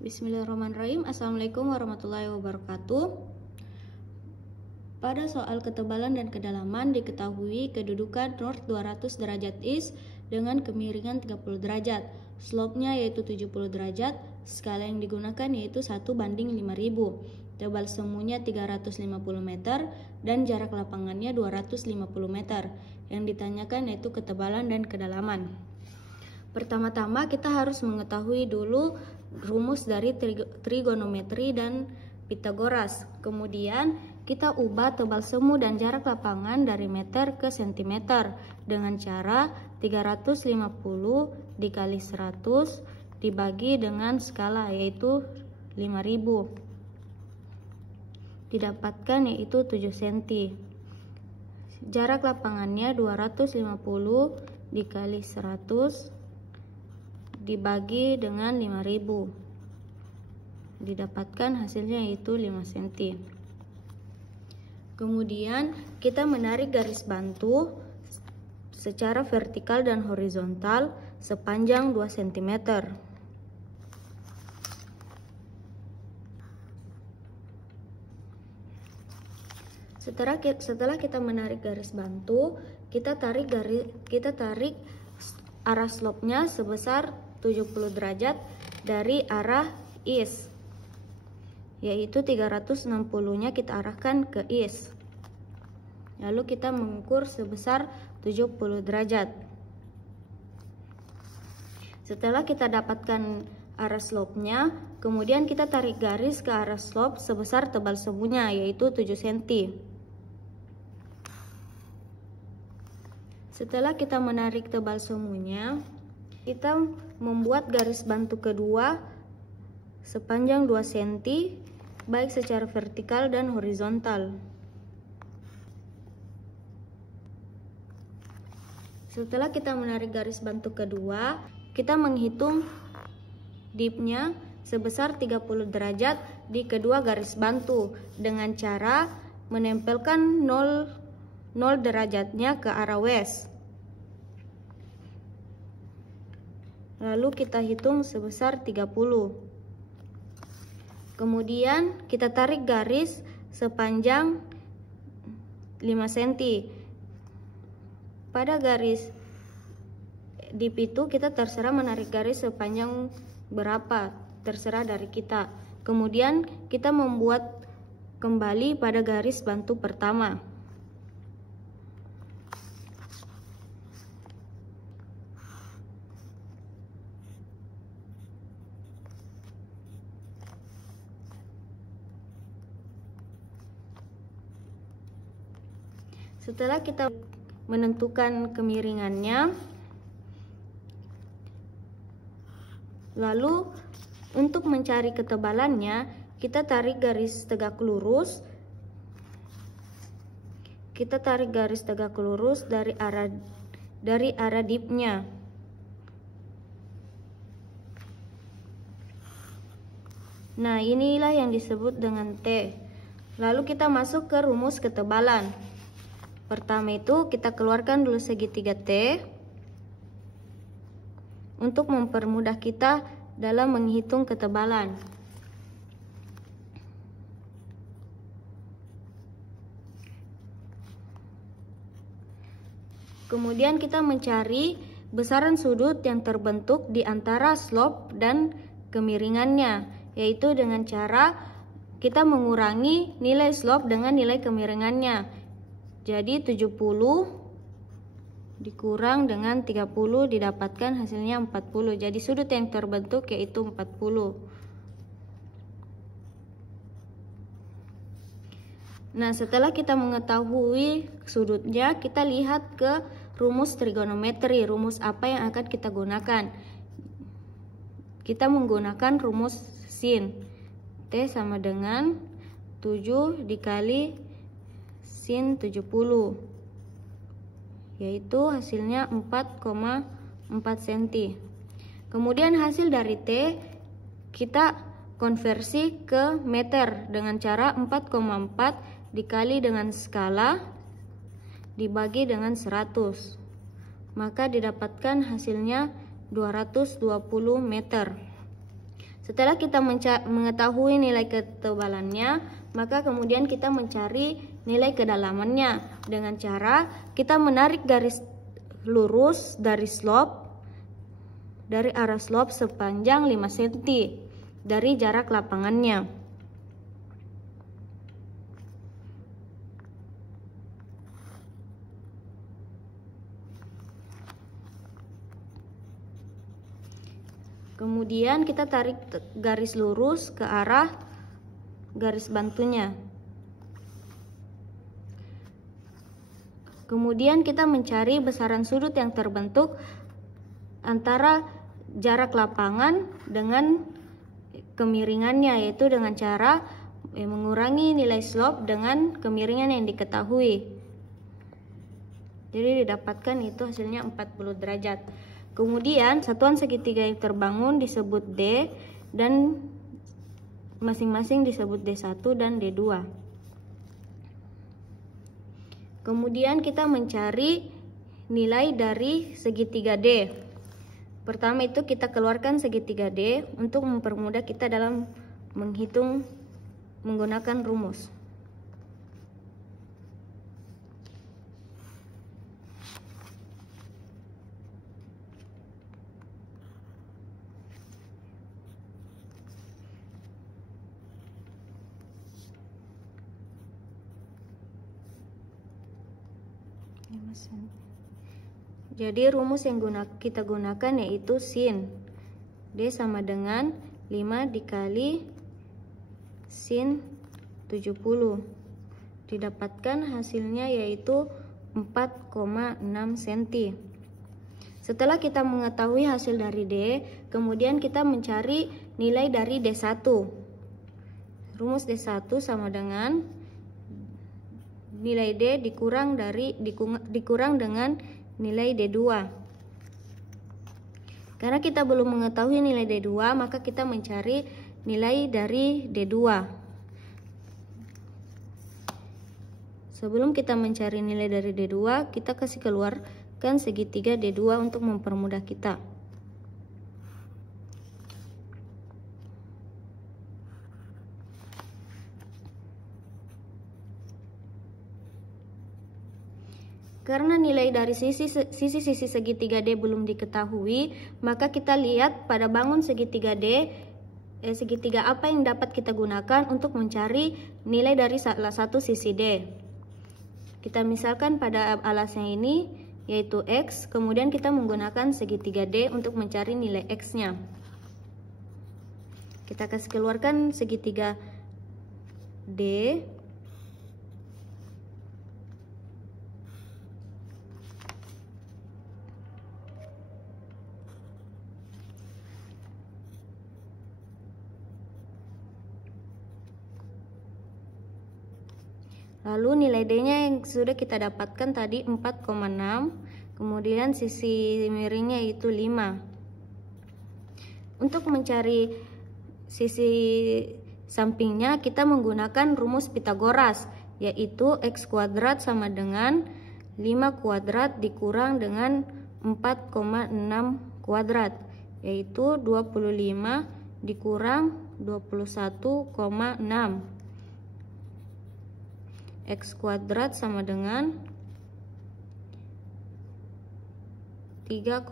Bismillahirrahmanirrahim. Assalamualaikum warahmatullahi wabarakatuh. Pada soal ketebalan dan kedalaman diketahui kedudukan north 200 derajat east dengan kemiringan 30 derajat. Slope-nya yaitu 70 derajat. Skala yang digunakan yaitu 1:5000. Tebal semunya 350 meter dan jarak lapangannya 250 meter. Yang ditanyakan yaitu ketebalan dan kedalaman. Pertama-tama kita harus mengetahui dulu rumus dari trigonometri dan Pitagoras. Kemudian kita ubah tebal semu dan jarak lapangan dari meter ke sentimeter dengan cara 350 dikali 100 dibagi dengan skala yaitu 5000. Didapatkan yaitu 7 cm. Jarak lapangannya 250 dikali 100 dibagi dengan 5000. Didapatkan hasilnya yaitu 5 cm. Kemudian kita menarik garis bantu secara vertikal dan horizontal sepanjang 2 cm. Setelah kita menarik garis bantu, kita tarik arah slope-nya sebesar 70 derajat dari arah east, yaitu 360-nya kita arahkan ke east. Lalu kita mengukur sebesar 70 derajat. Setelah kita dapatkan arah slope-nya, kemudian kita tarik garis ke arah slope sebesar tebal semunya yaitu 7 cm. Setelah kita menarik tebal semunya, kita membuat garis bantu kedua sepanjang 2 cm baik secara vertikal dan horizontal. Setelah kita menarik garis bantu kedua, kita menghitung dipnya sebesar 30 derajat di kedua garis bantu dengan cara menempelkan 0 derajatnya ke arah west. Lalu kita hitung sebesar 30. Kemudian kita tarik garis sepanjang 5 cm. Pada garis dip itu kita terserah menarik garis sepanjang berapa, terserah dari kita. Kemudian kita membuat kembali pada garis bantu pertama. Setelah kita menentukan kemiringannya, lalu untuk mencari ketebalannya, kita tarik garis tegak lurus. Kita tarik garis tegak lurus dari arah dipnya. Nah, inilah yang disebut dengan T. Lalu kita masuk ke rumus ketebalan. Pertama itu kita keluarkan dulu segitiga T untuk mempermudah kita dalam menghitung ketebalan. Kemudian kita mencari besaran sudut yang terbentuk di antara slope dan kemiringannya, yaitu dengan cara kita mengurangi nilai slope dengan nilai kemiringannya. Jadi 70 dikurang dengan 30 didapatkan hasilnya 40. Jadi sudut yang terbentuk yaitu 40. Nah, setelah kita mengetahui sudutnya, kita lihat ke rumus trigonometri. Rumus apa yang akan kita gunakan? Kita menggunakan rumus sin. T sama dengan 7 dikali sin 70, yaitu hasilnya 4,4 cm. Kemudian hasil dari T kita konversi ke meter dengan cara 4,4 dikali dengan skala dibagi dengan 100. Maka didapatkan hasilnya 220 meter. Setelah kita mengetahui nilai ketebalannya, maka kemudian kita mencari nilai kedalamannya dengan cara kita menarik garis lurus dari arah slope sepanjang 5 cm dari jarak lapangannya. Kemudian kita tarik garis lurus ke arah garis bantunya. Kemudian kita mencari besaran sudut yang terbentuk antara jarak lapangan dengan kemiringannya, yaitu dengan cara mengurangi nilai slope dengan kemiringan yang diketahui. Jadi didapatkan itu hasilnya 40 derajat. Kemudian satuan segitiga yang terbangun disebut D dan masing-masing disebut D1 dan D2. Kemudian kita mencari nilai dari segitiga D. Pertama itu kita keluarkan segitiga D untuk mempermudah kita dalam menghitung menggunakan rumus. Jadi rumus yang kita gunakan yaitu sin D sama dengan 5 dikali sin 70. Didapatkan hasilnya yaitu 4,6 cm. Setelah kita mengetahui hasil dari D, kemudian kita mencari nilai dari D1. Rumus D1 sama dengan nilai D dikurang dengan nilai D2. Karena kita belum mengetahui nilai D2, maka kita mencari nilai dari D2. Sebelum kita mencari nilai dari D2, kita kasih keluarkan segitiga D2 untuk mempermudah kita. Karena nilai dari sisi segitiga D belum diketahui, maka kita lihat pada bangun segitiga D, segitiga apa yang dapat kita gunakan untuk mencari nilai dari salah satu sisi D. Kita misalkan pada alasnya ini yaitu X, kemudian kita menggunakan segitiga D untuk mencari nilai X-nya. Kita kasih keluarkan segitiga D. Lalu nilai D-nya yang sudah kita dapatkan tadi 4,6, kemudian sisi miringnya itu 5. Untuk mencari sisi sampingnya kita menggunakan rumus Pitagoras, yaitu X kuadrat sama dengan 5 kuadrat dikurang dengan 4,6 kuadrat, yaitu 25 dikurang 21,6. X kuadrat sama dengan 3,8.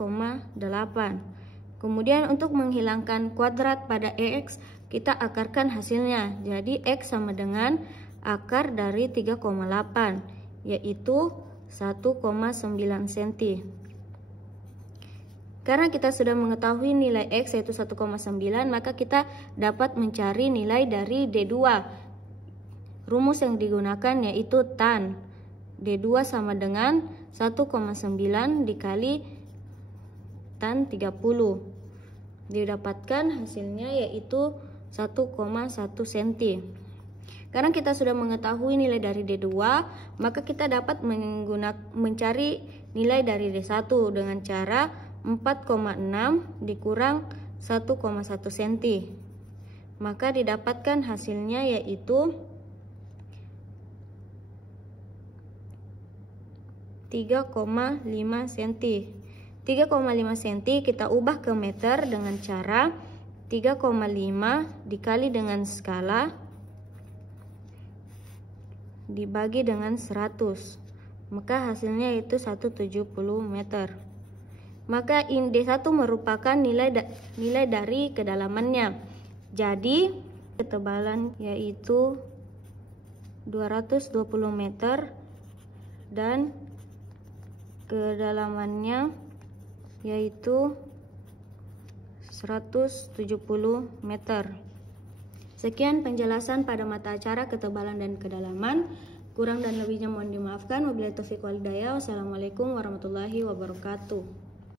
Kemudian untuk menghilangkan kuadrat pada EX, kita akarkan hasilnya. Jadi X sama dengan akar dari 3,8, yaitu 1,9 cm. Karena kita sudah mengetahui nilai X yaitu 1,9, maka kita dapat mencari nilai dari D2. Rumus yang digunakan yaitu tan D2 sama dengan 1,9 dikali tan 30. Didapatkan hasilnya yaitu 1,1 cm. Karena kita sudah mengetahui nilai dari D2, maka kita dapat mencari nilai dari D1 dengan cara 4,6 dikurang 1,1 cm. Maka didapatkan hasilnya yaitu 3,5 cm. 3,5 cm kita ubah ke meter dengan cara 3,5 dikali dengan skala dibagi dengan 100, maka hasilnya itu 170 meter. Maka D1 merupakan nilai dari kedalamannya. Jadi ketebalan yaitu 220 meter dan kedalamannya yaitu 170 meter. Sekian penjelasan pada mata acara ketebalan dan kedalaman. Kurang dan lebihnya mohon dimaafkan. Wabillahi taufiq wal hidayah. Wassalamualaikum warahmatullahi wabarakatuh.